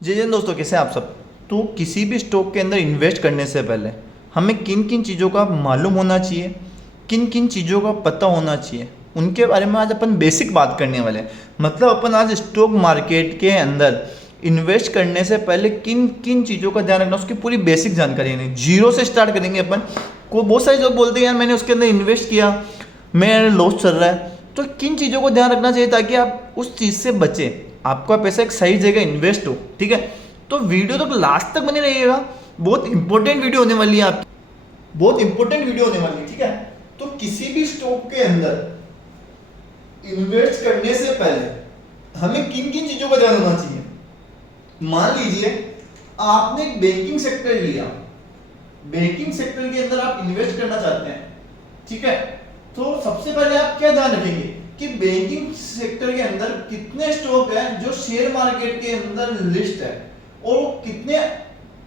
जी जी दोस्तों, कैसे हैं आप सब। तो किसी भी स्टॉक के अंदर इन्वेस्ट करने से पहले हमें किन किन चीज़ों का मालूम होना चाहिए, किन किन चीज़ों का पता होना चाहिए, उनके बारे में आज अपन बेसिक बात करने वाले हैं। मतलब अपन आज स्टॉक मार्केट के अंदर इन्वेस्ट करने से पहले किन किन चीज़ों का ध्यान रखना, उसकी पूरी बेसिक जानकारी नहीं, जीरो से स्टार्ट करेंगे अपन। को बहुत सारे लोग बोलते हैं यार मैंने उसके अंदर इन्वेस्ट किया, मेरा लॉस चल रहा है। तो किन चीज़ों को ध्यान रखना चाहिए ताकि आप उस चीज़ से बचें, आपका पैसा एक सही जगह इन्वेस्ट हो। ठीक है, तो वीडियो तो लास्ट तक बने रहिएगा, बहुत इंपॉर्टेंट वीडियो होने वाली है आपकी, बहुत इंपॉर्टेंट वीडियो होने वाली है। ठीक है, तो किसी भी स्टॉक के अंदर इन्वेस्ट करने से पहले हमें किन किन चीजों का ध्यान होना चाहिए। मान लीजिए आपने एक बैंकिंग सेक्टर लिया, बैंकिंग सेक्टर के अंदर आप इन्वेस्ट करना चाहते हैं। ठीक है, तो सबसे पहले आप क्या ध्यान रखेंगे कि बैंकिंग सेक्टर के अंदर कितने स्टॉक हैं जो शेयर मार्केट के अंदर लिस्ट है और वो कितने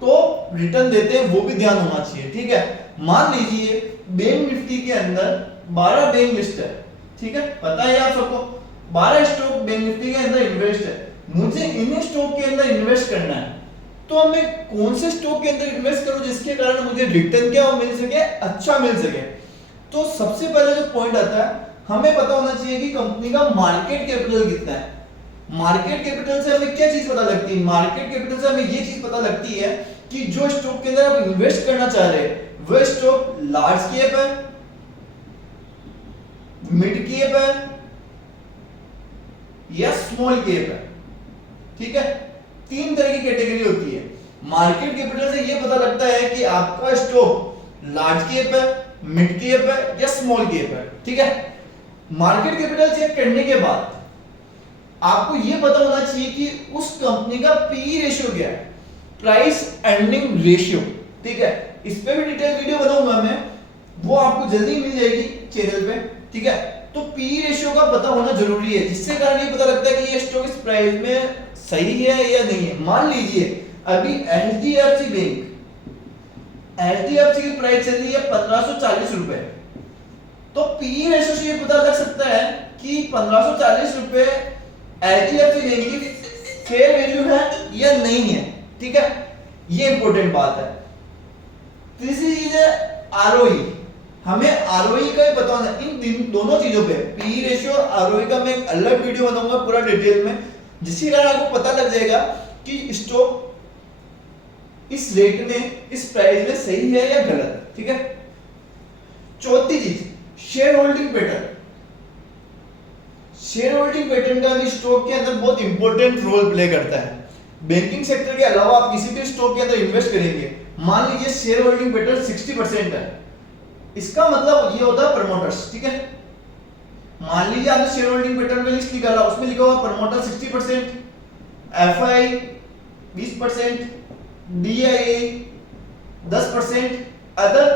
टॉप रिटर्न देते हैं, वो भी ध्यान होना चाहिए। ठीक है, मान लीजिए बैंक निफ्टी के अंदर 12 बैंक लिस्ट है। ठीक है, पता है आप सबको 12 स्टॉक बैंक निफ्टी के अंदर इन्वेस्ट है। मुझे इन स्टॉक के अंदर इन्वेस्ट करना है, तो मैं कौन से स्टॉक के अंदर इन्वेस्ट करूं जिसके कारण मुझे रिटर्न क्या मिल सके, अच्छा मिल सके। तो सबसे पहले जो पॉइंट आता है, हमें पता होना चाहिए कि कंपनी का मार्केट कैपिटल कितना है। मार्केट कैपिटल से हमें क्या चीज पता लगती है, मार्केट कैपिटल से हमें ये चीज पता लगती है कि जो स्टॉक के अंदर आप इन्वेस्ट करना चाह रहे हैं वह स्टॉक लार्ज कैप है, मिड कैप है या स्मॉल कैप है। ठीक है, तीन तरह की कैटेगरी होती है। मार्केट कैपिटल से यह पता लगता है कि आपका स्टॉक लार्ज कैप है, मिड कैप है या स्मॉल कैप है। ठीक है, मार्केट कैपिटल चेक करने के बाद आपको यह पता होना चाहिए कि उस कंपनी का पी रेशियो क्या है, प्राइस अर्निंग रेशियो। ठीक है, इस पे भी डिटेल वीडियो बनाऊंगा मैं, वो आपको जल्दी मिल जाएगी चैनल पे। ठीक है, तो पी रेशियो का पता होना जरूरी है, जिससे कारण ये पता लगता है कि ये स्टॉक इस प्राइस में सही है या नहीं है। मान लीजिए अभी एचडीएफसी बैंक, एचडीएफसी की प्राइस चल रही है 1540 रुपए, तो पी रेशियो से ये पता लग सकता है कि 1540 रुपए एचडीएफसी बैंक की फेयर वैल्यू है या नहीं है। ठीक है, ये इंपॉर्टेंट बात है। तीसरी चीज है आरओई, हमें आरओई का ही पता होना। इन दोनों चीजों पे पी रेशियो और आरओई का मैं एक अलग वीडियो बनाऊंगा पूरा डिटेल में, जिसके कारण आपको पता लग जाएगा कि स्टॉक इस रेट में, इस प्राइस में सही है या गलत। ठीक है, चौथी चीज share holding pattern. Share holding pattern का भी स्टॉक के अंदर बहुत इंपॉर्टेंट रोल प्ले करता है। बैंकिंग सेक्टर के अलावा आप किसी भी स्टॉक के अंदर इन्वेस्ट करेंगे, मान लीजिए शेयर होल्डिंग पैटर्न 60% है, इसका मतलब ये होता है प्रमोटर्स। ठीक है, मान लीजिए आपने शेयर होल्डिंग पैटर्न का लिस्ट निकाला, उसमें लिखा हुआ प्रमोटर 60%, एफआई 20%, डीआईए 10%, अदर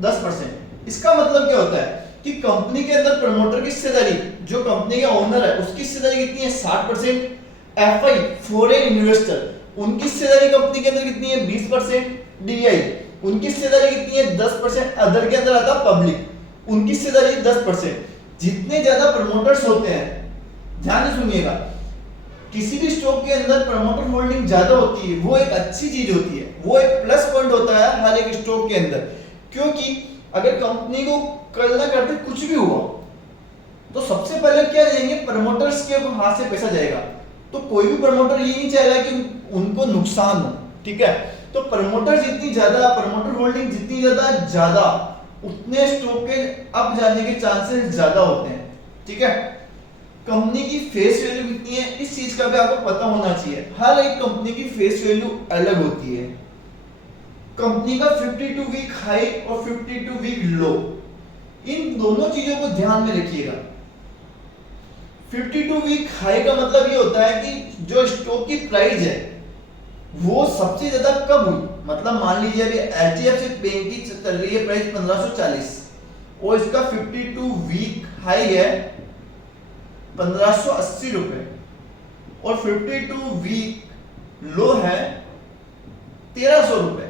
10%। इसका मतलब क्या होता है कि कंपनी के अंदर प्रमोटर की हिस्सेदारी, जो कंपनी का ओनर है उसकी हिस्सेदारी कितनी है 60%, एफआई फॉरेन इन्वेस्टर उनकी हिस्सेदारी कंपनी के अंदर कितनी है 20%, डीआई उनकी हिस्सेदारी कितनी है 10%, अदर के अंदर आता है पब्लिक उनकी हिस्सेदारी 10%। जितने ज्यादा प्रमोटर्स होते हैं, ध्यान से सुनिएगा, किसी भी स्टॉक के अंदर प्रमोटर होल्डिंग ज्यादा होती है, वो एक अच्छी चीज होती है, वो एक प्लस पॉइंट होता है हर एक स्टॉक के अंदर। क्योंकि अगर कंपनी को कल ना करते कुछ भी हुआ तो सबसे पहले क्या जाएंगे, प्रमोटर्स के हाथ से पैसा जाएगा। तो कोई भी प्रमोटर ये नहीं चाहेगा कि उनको नुकसान हो। ठीक है, तो प्रमोटर जितनी ज्यादा, प्रमोटर होल्डिंग जितनी ज्यादा उतने स्टॉक के अप जाने के चांसेस ज्यादा होते हैं। ठीक है, कंपनी की फेस वैल्यू कितनी है, इस चीज का भी आपको पता होना चाहिए। हर एक कंपनी की फेस वैल्यू अलग होती है। कंपनी का 52 वीक हाई और 52 वीक लो, इन दोनों चीजों को ध्यान में रखिएगा। 52 वीक हाई का मतलब ये होता है कि जो स्टॉक की प्राइस है वो सबसे ज्यादा कब हुई, मतलब मान लीजिए अभी एचडीएफसी बैंक की चल रही है प्राइस 1540 और इसका 52 वीक हाई है 1580 रुपए और 52 वीक लो है 1300 रुपए।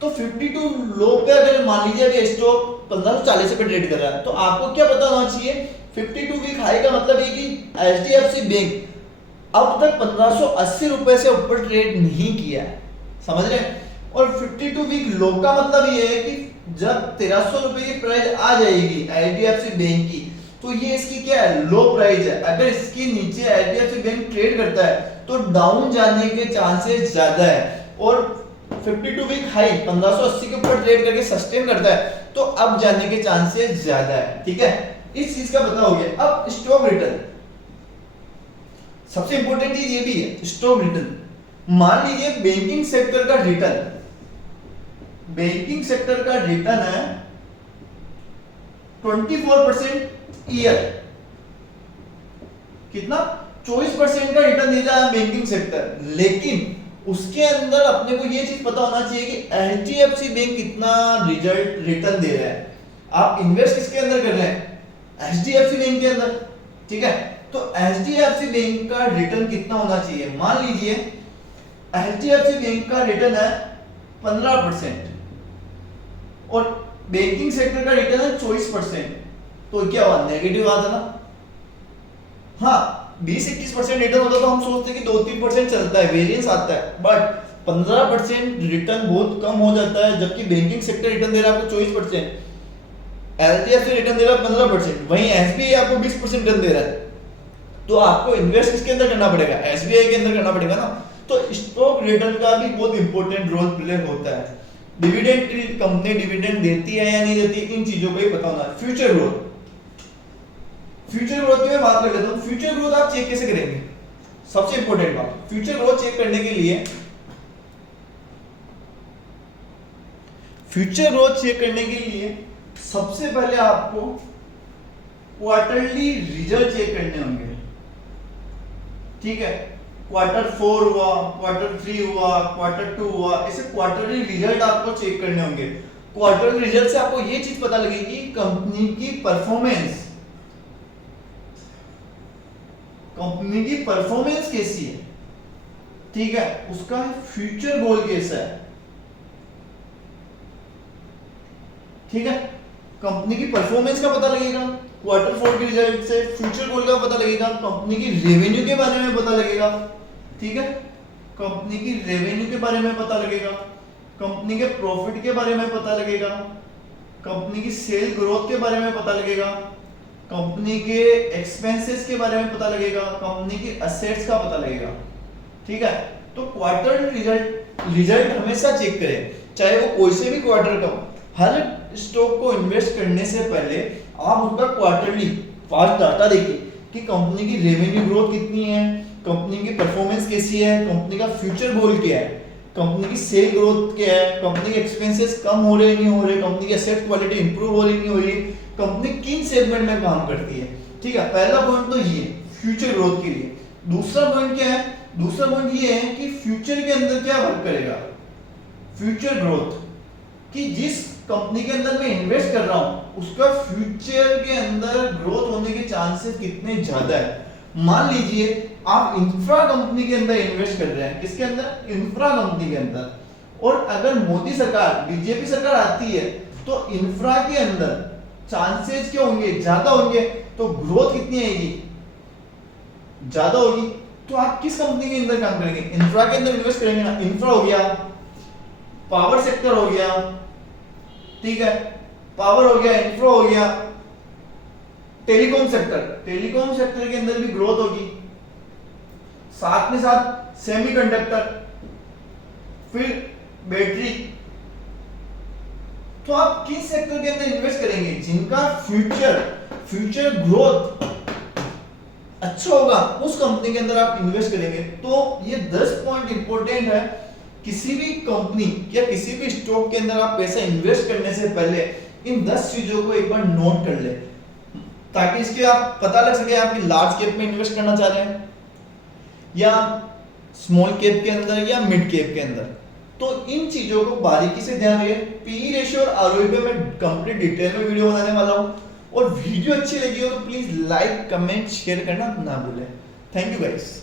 तो 52 लो पे अगर मान लीजिए अभी स्टॉक 1540 रुपए ट्रेड कर रहा है, तो आपको क्या पता होना चाहिए 52 वीक हाई का मतलब है कि एचडीएफसी बैंक अब तक 1580 रुपए से ऊपर ट्रेड नहीं किया है, समझ रहे हैं। और 52 वीक लो का मतलब ये है कि जब 1300 रुपए की प्राइस आ जाएगी आईडीएफसी बैंक की, तो ये इसकी क्या है, लो प्राइस है। अगर इसके नीचे आईडीएफसी बैंक ट्रेड करता है तो डाउन जाने के चांसेस ज्यादा है। और 52 वीक हाई 1580 के ऊपर ट्रेड करके सस्टेन करता है तो अब जाने के चांसेस ज्यादा है, ठीक है। इस चीज का पता हो गया। अब स्टॉक रिटर्न, सबसे इंपॉर्टेंट चीज ये भी है स्टॉक रिटर्न। मान लीजिए बैंकिंग सेक्टर का रिटर्न, बैंकिंग सेक्टर का रिटर्न है 24% ईयर, कितना 24% का रिटर्न दे रहा है बैंकिंग सेक्टर। लेकिन उसके अंदर अपने को ये चीज पता होना चाहिए कि एचडीएफसी बैंक कितना रिजल्ट रिटर्न दे रहा है। आप इन्वेस्ट किसके अंदर कर रहे हैं, एचडीएफसी बैंक के अंदर, ठीक है। तो एचडीएफसी बैंक का रिटर्न कितना होना चाहिए, मान लीजिए एचडीएफसी बैंक का रिटर्न है 15% और बैंकिंग सेक्टर का रिटर्न है 24%, तो क्या हुआ, नेगेटिव आता ना। हाँ 20-21% रिटर्न होता तो हम सोचते कि 2-3% चलता है, वेरिएंस आता है, बट 15% रिटर्न बहुत कम हो जाता है। जबकि बैंकिंग सेक्टर रिटर्न दे रहा है आपको 24%, एचडीएफसी रिटर्न दे रहा है 15%, वहीं एसबीआई आपको 20% रिटर्न दे रहा है। तो आपको इन्वेस्ट किसके अंदर करना पड़ेगा, एसबीआई के अंदर करना पड़ेगा ना। तो स्टॉक रिटर्न का भी बहुत इंपॉर्टेंट रोल प्ले होता है। डिविडेंड, कंपनी डिविडेंड देती है या नहीं देती, इन चीजों को ही पता होना है। फ्यूचर ग्रोथ, फ्यूचर ग्रोथ की मैं बात कर लेता हूं। फ्यूचर ग्रोथ आप चेक कैसे करेंगे, सबसे इंपॉर्टेंट बात, फ्यूचर ग्रोथ चेक करने के लिए, फ्यूचर ग्रोथ चेक करने के लिए सबसे पहले आपको क्वार्टरली रिजल्ट चेक करने होंगे, ठीक है। क्वार्टर 4 हुआ, क्वार्टर 3 हुआ, क्वार्टर 2 हुआ, ऐसे क्वार्टरली रिजल्ट आपको चेक करने होंगे। क्वार्टरली रिजल्ट से आपको ये चीज पता लगेगी कंपनी की परफॉर्मेंस, कंपनी की परफॉर्मेंस कैसी है, ठीक है, उसका फ्यूचर गोल कैसा है, ठीक है। कंपनी की परफॉर्मेंस का पता लगेगा क्वार्टर 4 के रिजल्ट से, फ्यूचर गोल का पता लगेगा, कंपनी की रेवेन्यू के बारे में पता लगेगा, ठीक है, कंपनी की रेवेन्यू के बारे में पता लगेगा, कंपनी के प्रॉफिट के बारे में पता लगेगा, कंपनी की सेल ग्रोथ के बारे में पता लगेगा, कंपनी के एक्सपेंसेस के बारे में पता लगेगा, कंपनी की असेट्स का पता लगेगा, ठीक है। तो क्वार्टर रिजल्ट हमेशा चेक करें, चाहे वो कोई से भी क्वार्टर का हो। हर स्टॉक को इन्वेस्ट करने से पहले आप उसका क्वार्टरली फास्ट डाटा देखिए कि कंपनी की रेवेन्यू ग्रोथ कितनी है, कंपनी की परफॉर्मेंस कैसी है, कंपनी का फ्यूचर गोल क्या है, कंपनी की सेल ग्रोथ क्या है, कंपनी के एक्सपेंसेस कम हो रहे नहीं हो रहे, कंपनी की एसेट क्वालिटी इंप्रूव हो रही नहीं हो रही, कंपनी किन सेगमेंट में काम करती है, ठीक है। पहला पॉइंट तो ये फ्यूचर ग्रोथ के लिए। दूसरा पॉइंट क्या है, दूसरा पॉइंट ये है कि फ्यूचर के अंदर क्या वर्क करेगा, फ्यूचर ग्रोथ, कि जिस कंपनी के अंदर मैं इन्वेस्ट कर रहा हूं उसका फ्यूचर के अंदर ग्रोथ होने के चांसेस कितने ज्यादा है। मान लीजिए आप इंफ्रा कंपनी के अंदर इन्वेस्ट कर रहे हैं, किसके अंदर, इंफ्रा कंपनी के अंदर, और अगर मोदी सरकार, बीजेपी सरकार आती है तो इंफ्रा के अंदर चांसेस क्या होंगे, ज्यादा होंगे, तो ग्रोथ कितनी आएगी, ज्यादा होगी। तो आप किस कंपनी के अंदर काम करेंगे, इंफ्रा के अंदर इन्वेस्ट करेंगे ना। इंफ्रा हो गया, पावर सेक्टर हो गया, ठीक है, पावर हो गया, इंफ्रा हो गया, टेलीकॉम सेक्टर, टेलीकॉम सेक्टर के अंदर भी ग्रोथ होगी, साथ में साथ सेमीकंडक्टर, फिर बैटरी। तो आप किस सेक्टर के अंदर इन्वेस्ट करेंगे, जिनका फ्यूचर ग्रोथ अच्छा होगा, उस कंपनी के अंदर आप इन्वेस्ट करेंगे। तो ये 10 पॉइंट इंपॉर्टेंट है। किसी भी कंपनी या किसी भी स्टॉक के अंदर आप पैसा इन्वेस्ट करने से पहले इन 10 चीजों को एक बार नोट कर ले, ताकि इसके आप पता लग सके आप लार्ज कैप में इन्वेस्ट करना चाह रहे हैं या स्मॉल कैप के अंदर या मिड कैप के अंदर। तो इन चीजों को बारीकी से ध्यान रखिए। पी रेशियो और आरओई पे मैं कंप्लीट डिटेल में वीडियो बनाने वाला हूं, और वीडियो अच्छी लगी हो तो प्लीज लाइक, कमेंट, शेयर करना ना भूलें। Thank you guys.